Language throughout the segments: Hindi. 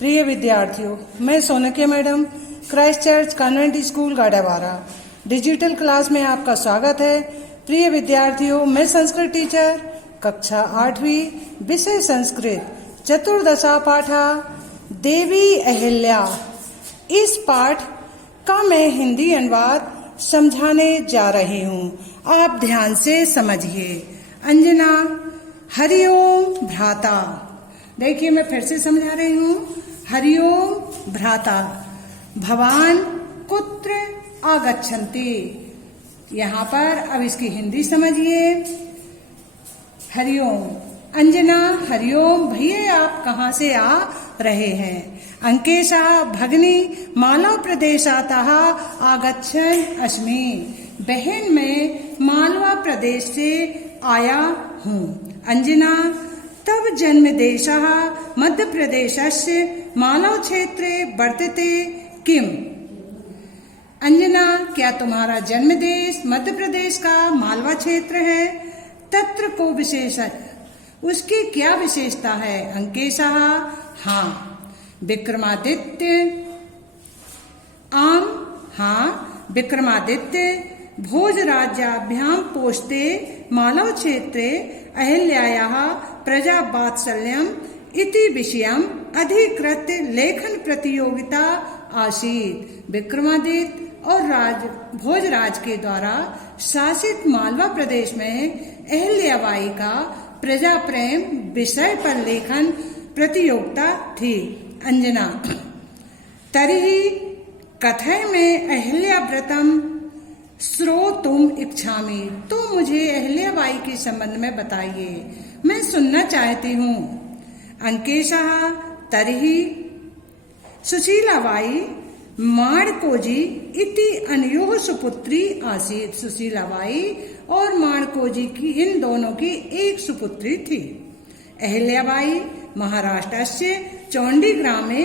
प्रिय विद्यार्थियों, मैं Sonkiya madam, Christ Church Convent School Gadarwara digital class में आपका स्वागत है। प्रिय विद्यार्थियों, मैं संस्कृत टीचर, कक्षा 8वीं, विषय संस्कृत, चतुर्दशा पाठा देवी अहिल्या। इस पाठ का मैं हिंदी अनुवाद समझाने जा रही हूँ, आप ध्यान से समझिए। अंजना, हरिओम भ्राता। देखिए, मैं फिर से समझा रही हूँ। हरिओम भ्राता, भवान कुत्र आगच्छन्ति। यहाँ पर अब इसकी हिंदी समझिए। हरिओम। अंजना, हरिओम, भैया आप कहाँ से आ रहे हैं? अंकेशा, भगनी, मालव प्रदेशातः आगच्छन् अस्मि। बहन, मैं मालवा प्रदेश से आया हूँ। अंजना, तव जन्मदेशः मध्य प्रदेशस्य मालव क्षेत्रे वर्तते किम? अंजना, क्या तुम्हारा जन्म देश मध्य प्रदेश का मालवा क्षेत्र है? तत्र को विशेष, उसकी क्या विशेषता है? अंकेशः, हाँ। विक्रमादित्य, आम, हाँ। विक्रमादित्य भोजराज्याभ्यां पोषते मालव क्षेत्रे अहिल्यायाः प्रजा वात्सल्यम् इति विषयम् अधिकृत्य लेखन प्रतियोगिता आसीत्। विक्रमादित्य और भोजराज के द्वारा शासित मालवा प्रदेश में अहिल्याबाई का प्रजा प्रेम विषय पर लेखन प्रतियोगिता थी। अंजना, तर्हि कथय में अहिल्याव्रतम श्रोतुम इच्छामि। तो मुझे अहिल्याबाई के संबंध में बताइए, मैं सुनना चाहती हूँ। अंकेशः, तर्हि सुशीलाबाई माणकोजी इति अनयोः सुपुत्री आसीत्। सुशीलाबाई और माणकोजी की, इन दोनों की एक सुपुत्री थी। अहिल्याबाई महाराष्ट्रस्य चौंडीग्रामे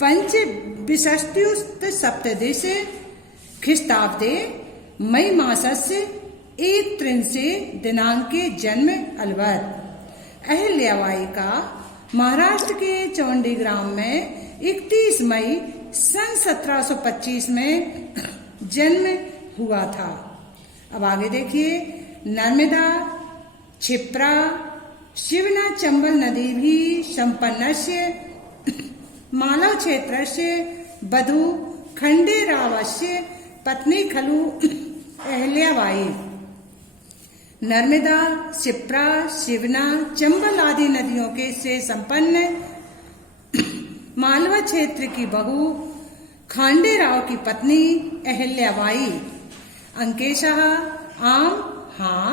पंचविंशत्युत्तरसप्तदशे ख्रीष्टाब्दे मई मासस्य 1 दिनांके जन्म अलवत्। अहिल्याबाई का महाराष्ट्र के चौंडीग्राम में 31 मई सन 1725 में जन्म हुआ था। अब आगे देखिए। नर्मदा, क्षिप्रा, शिवना, चंबल नदी भी संपन्नस्य मालव क्षेत्रस्य बधू खंडेरावस्य पत्नी खलु अहिल्याबाई। नर्मदा, क्षिप्रा, शिवना, चंबल आदि नदियों के से संपन्न मालवा क्षेत्र की बहू खांडेराव की पत्नी अहिल्याबाई। अंकेशः, आम, हाँ।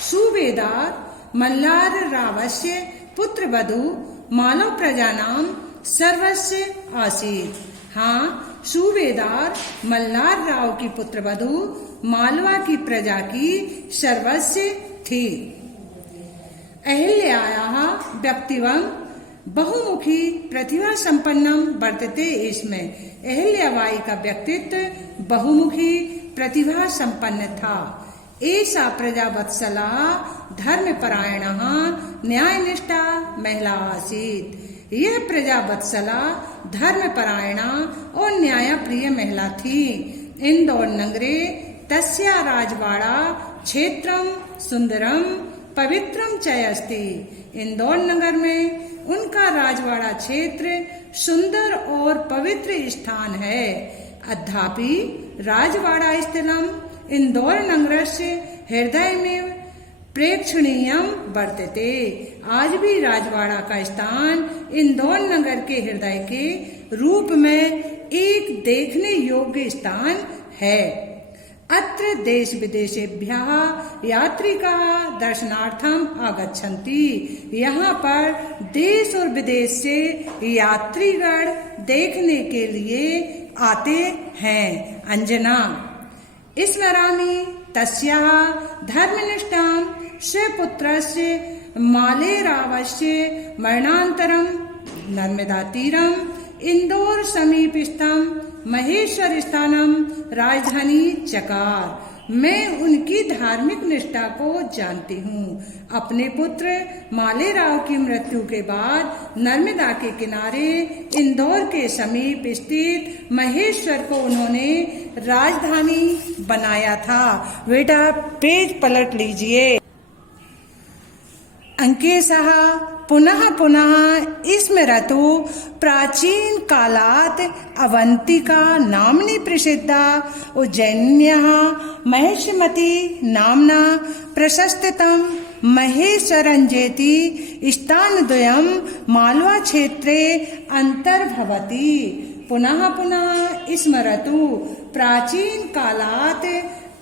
सूबेदार मल्हार रावस्य पुत्र वधू मालव प्रजानां सर्वस्य आसीत्। हाँ, सूबेदार मल्हार राव की पुत्र वधू मालवा की प्रजा की सर्वस्व थी। अहिल्यायाः व्यक्तित्वं बहुमुखी प्रतिभा संपन्नम वर्तते। इसमें अहिल्याबाई का व्यक्तित्व बहुमुखी प्रतिभा संपन्न था। एषा प्रजावत्सला धर्मपरायणः न्यायनिष्ठा महिला आसीत्। यह प्रजावत्सला धर्मपरायणा और न्यायप्रिय महिला थी। इंदौर नगरे तस्या राजवाड़ा क्षेत्रम सुंदरम पवित्रम च अस्ति। इंदौर नगर में उनका राजवाड़ा क्षेत्र सुंदर और पवित्र स्थान है। अद्यापि राजवाड़ा स्थलम इंदौर नगरस्य हृदय में प्रेक्षणीयम वर्तते। आज भी राजवाड़ा का स्थान इंदौर नगर के हृदय के रूप में एक देखने योग्य स्थान है। अत्र देश विदेशेभ्यः यात्रिकाः दर्शनार्थम आगच्छन्ति। यहाँ पर देश और विदेश से यात्रीगण देखने के लिए आते हैं। अंजना, स्मरामि तस्याः धर्मनिष्ठां स्वपुत्रस्य मालेरावस्य मरणानन्तरं नर्मदातीरं इंदौर समीपस्थं महेश्वर स्थानम राजधानी चकार। मैं उनकी धार्मिक निष्ठा को जानती हूँ। अपने पुत्र मालेराव की मृत्यु के बाद नर्मदा के किनारे इंदौर के समीप स्थित महेश्वर को उन्होंने राजधानी बनाया था। बेटा पेज पलट लीजिए। अंकेशः पुनः पुनः स्मरतु प्राचीन कालात् अवंतिका नाम्नि प्रसिद्धा उज्जैन्याः महेशमती नाम्ना प्रशस्तितं महेश्वरञ्जेति स्थानद्वयं मालवा क्षेत्रे अन्तर्भवति। पुनः पुनः स्मरतु प्राचीन कालात्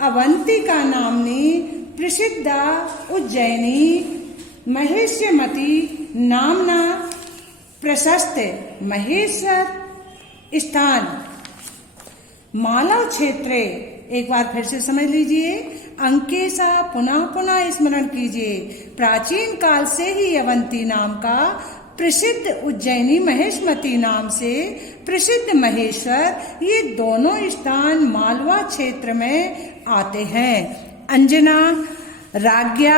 अवंतिका नाम्नि प्रसिद्धा उज्जैनी महेशमती नामना प्रशस्त महेश्वर स्थान मालव क्षेत्रे। एक बार फिर से समझ लीजिए। अंकेशा पुनः पुनः स्मरण कीजिए। प्राचीन काल से ही अवंती नाम का प्रसिद्ध उज्जैनी महेशमती नाम से प्रसिद्ध महेश्वर, ये दोनों स्थान मालवा क्षेत्र में आते हैं। अंजना राज्ञा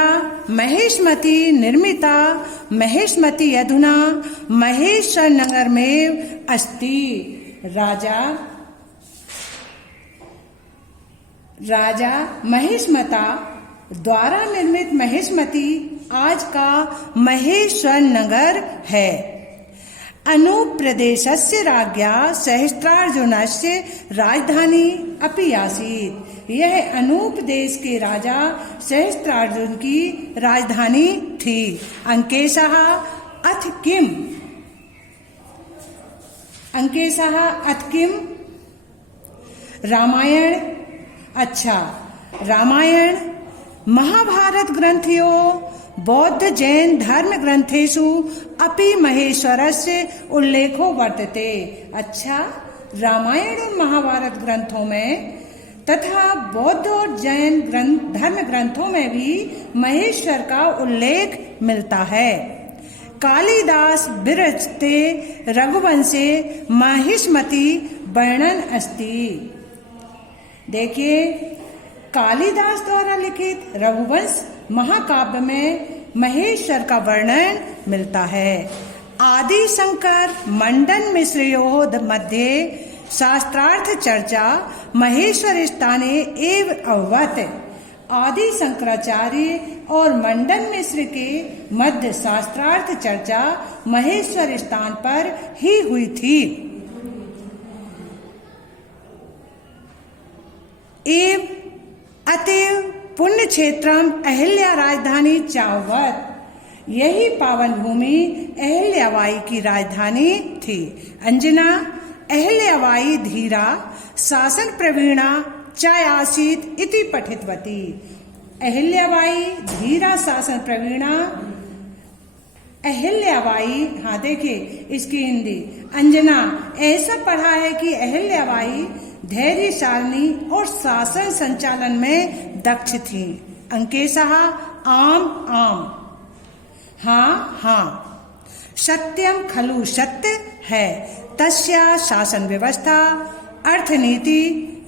महेशमती निर्मिता महेशमती अधुना महेश्वर नगर में अस्ति। राजा महेशमता द्वारा निर्मित महेशमती आज का महेश्वर नगर है। अनूप प्रदेशस्य राज्ञा सहस्त्रार्जुनस्य राजधानी अपि आसीत्। यह अनूप देश के राजा सहस्त्रार्जुन की राजधानी थी। अंकेशः अथ किम, अंकेशः अथ किम रामायण। अच्छा, रामायण महाभारत ग्रंथयो बौद्ध जैन धर्म ग्रंथेषु अपि महेश्वरस्य उल्लेखो वर्तते। अच्छा, रामायण और महाभारत ग्रंथों में तथा बौद्ध और जैन धर्म ग्रंथों में भी महेश्वर का उल्लेख मिलता है। कालिदास विरचिते रघुवंशे महेशमती वर्णन अस्ति। देखिए, कालिदास द्वारा लिखित रघुवंश महाकाव्य में महेश्वर का वर्णन मिलता है। आदि शंकर मंडन मिश्रयोः मध्ये शास्त्रार्थ चर्चा महेश्वर स्थाने एव अभवत्। आदि शंकराचार्य और मंडन मिश्र के मध्य शास्त्रार्थ चर्चा महेश्वर स्थान पर ही हुई थी। एव अतएव पुण्य क्षेत्रम अहिल्या राजधानी चावत। यही पावन भूमि अहिल्याबाई की राजधानी थी। अंजना अहिल्याबाई धीरा शासन प्रवीणा च आसीत् इति पठितवती। अहिल्याबाई धीरा शासन प्रवीणा। अहिल्याबाई, हाँ देखिए इसकी हिंदी। अंजना ऐसा पढ़ा है कि अहिल्याबाई धैर्यशालिनी और शासन संचालन में दक्ष थी। अंकेशः आम आम, हाँ हाँ। सत्यम खलु सत्य है। तस्या शासन व्यवस्था अर्थनीति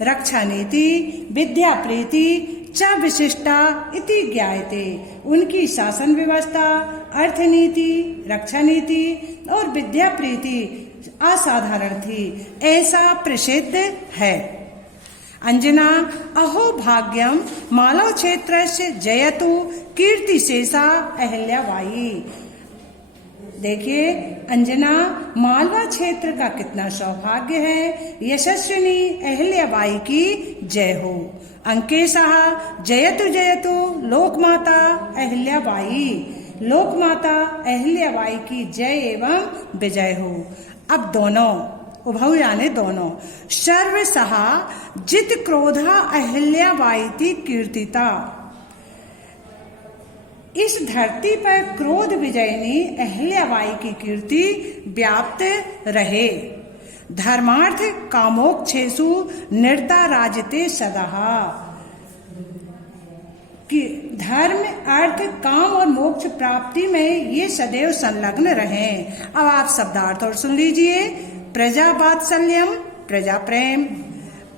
रक्षा नीति विद्या प्रीति च विशिष्टा इति ज्ञायते। उनकी शासन व्यवस्था अर्थनीति रक्षा नीति और विद्या प्रीति असाधारण थी, ऐसा प्रसिद्ध है। अंजना अहो भाग्यम मालव क्षेत्रस्य जयतु कीर्तिशेषा अहिल्याबाई। देखिए अंजना, मालवा क्षेत्र का कितना सौभाग्य है। यशस्विनी अहिल्याबाई की जय हो। अंकेशः जयतु जयतु लोकमाता अहिल्याबाई। लोकमाता अहिल्याबाई की जय एवं विजय हो। अब दोनों उभौ यानी दोनों। सर्वसः जित क्रोधा अहिल्याबाई की कीर्तिता। इस धरती पर क्रोध विजयनी अहिल्याबाई की कीर्ति व्याप्त रहे। धर्मार्थ कामोक्षेषु निर्ता राजते सदा। कि धर्म अर्थ काम और मोक्ष प्राप्ति में ये सदैव संलग्न रहें। अब आप शब्दार्थ और सुन लीजिए। प्रजा वात्सल्यम प्रजा प्रेम,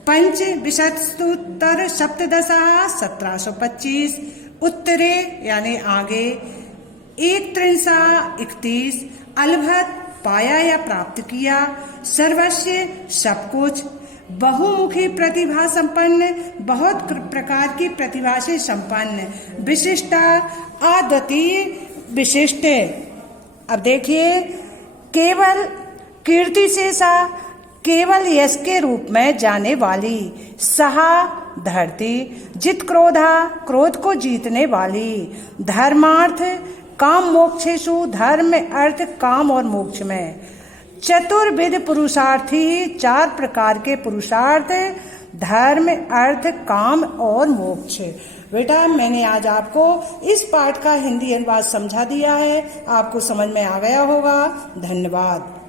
पंच विशतोत्तर सप्तदशः 1725, उत्तरे यानी आगे, एक त्रिंसा 31, अलभत पाया या प्राप्त किया, सर्वस्व सब कुछ, बहुमुखी प्रतिभा संपन्न, बहुत प्रकार की प्रतिभा से संपन्न, विशिष्टा अद्वितीय विशिष्ट। अब देखिए, केवल कीर्ति से सा, केवल यश के रूप में जाने वाली, सहा धरती, जित क्रोधा, क्रोध को जीतने वाली, धर्मार्थ काम मोक्षेषु, धर्म अर्थ काम और मोक्ष में, चतुर्विध पुरुषार्थी, 4 प्रकार के पुरुषार्थ, धर्म अर्थ काम और मोक्ष। बेटा मैंने आज आपको इस पाठ का हिंदी अनुवाद समझा दिया है, आपको समझ में आ गया होगा। धन्यवाद।